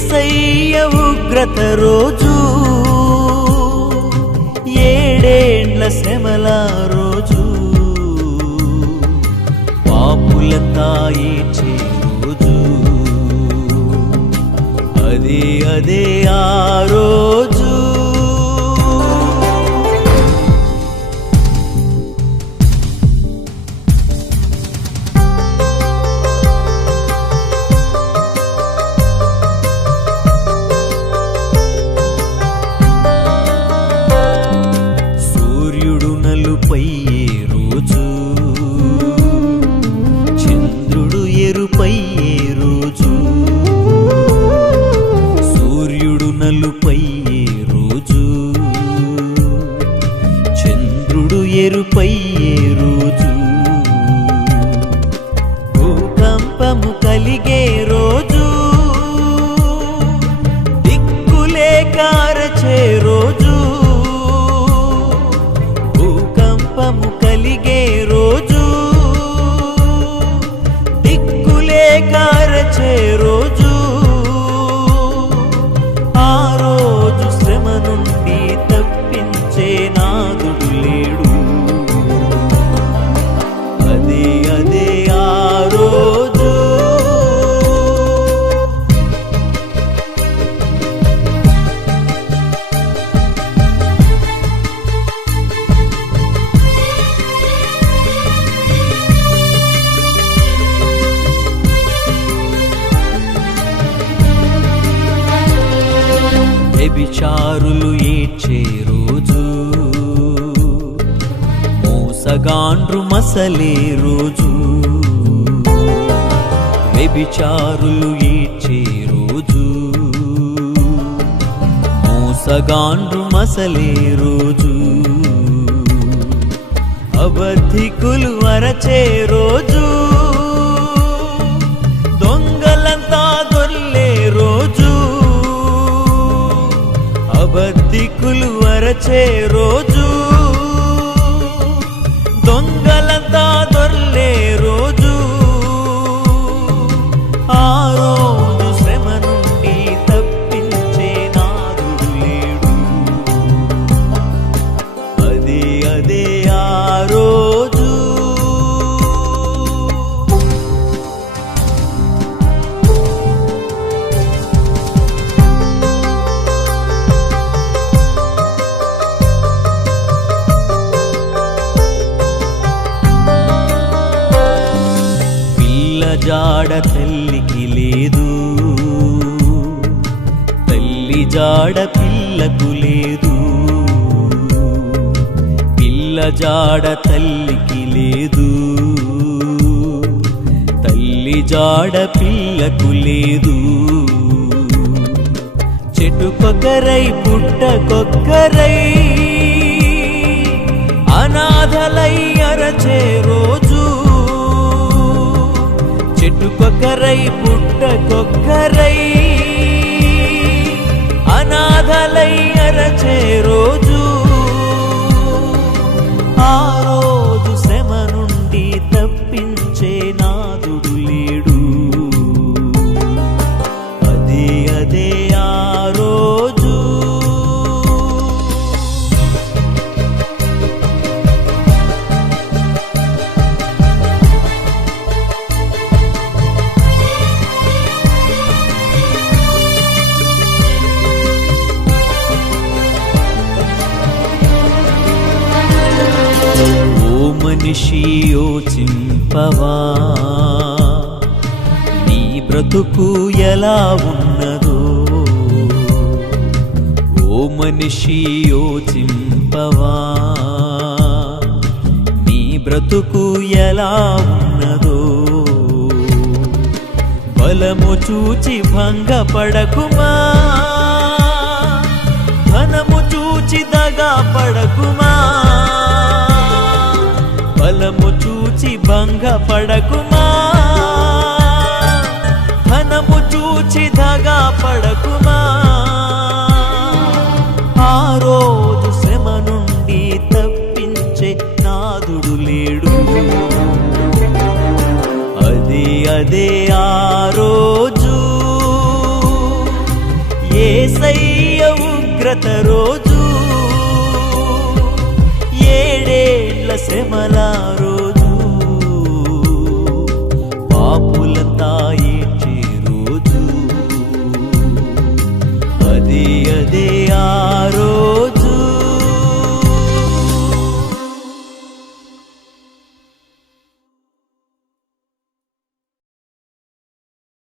యేసయ్య ఉగ్రత రోజు, 7 ఏండ్ల శ్రమల రోజు, పాపులంతా ఏడ్చే రోజు, అదే ఆ రోజు. సూర్యుడు నలుపయ్యే రోజు, చంద్రుడు ఎరుపయ్యే రోజు, సూర్యుడు నలుపయ్యే రోజు, చంద్రుడు ఎరుపయ్యే రోజు, భూకంపము కలిగే రోజు, దిక్కులే కారచే రోజు, భూకంపము కలిగే రోజు, దిక్కులే కారచే రోజు, ఆ రోజు శ్రమ నుండి తప్పించే నాదుడు లేడు, అదే ఆ రోజు. వ్యభిచారులు ఏడ్చే రోజు, మోసగాండ్రు మసలే రోజు, వ్యభిచారులు ఏడ్చే రోజు, మోసగాండ్రు మసలే రోజు, అబద్ధికులు అరచే రోజు, దొంగలంతా దొర్లే రోజు, అబద్ధికులు అరచే రోజు, దొంగలంతా దొర్లే రోజు, ఆ రోజు శ్రమ నుండి తప్పించే నాదుడు లేడు, అదే ఆ రోజు. జాడ తల్లికి లేదు, తల్లి జాడ పిల్లకు లేదు, పిల్ల జాడ తల్లికి లేదు, తల్లి జాడ పిల్లకు లేదు, చెట్టుకొక్కరై పుట్టకొక్కరై అనాథలై అరచే రోజు, చెట్టుకొక్కరై పుట్టకొక్కరై అనాథలై అరచే రోజు, ఆ రోజు శ్రమ నుండి తప్పించే నాదుడు లేడు, అదే ఆ రోజు. మనిషి యోచింపవా, నీ బ్రతుకు ఎలా ఉన్నదో, ఓ మనిషి యోచింపవా, నీ బ్రతుకు ఎలా ఉన్నదో, బలము చూచి భంగపడకుమా, ధనము చూచి దగా పడకుమా, బలము చూచి భంగపడకుమా, ధనము చూచి దగా పడకుమా, ఆ రోజు శ్రమ నుండి తప్పించే నాదుడు లేడు, అదే ఆ రోజు. యేసయ్య ఉగ్రత రోజు 7 ఏళ్ల శ్రమల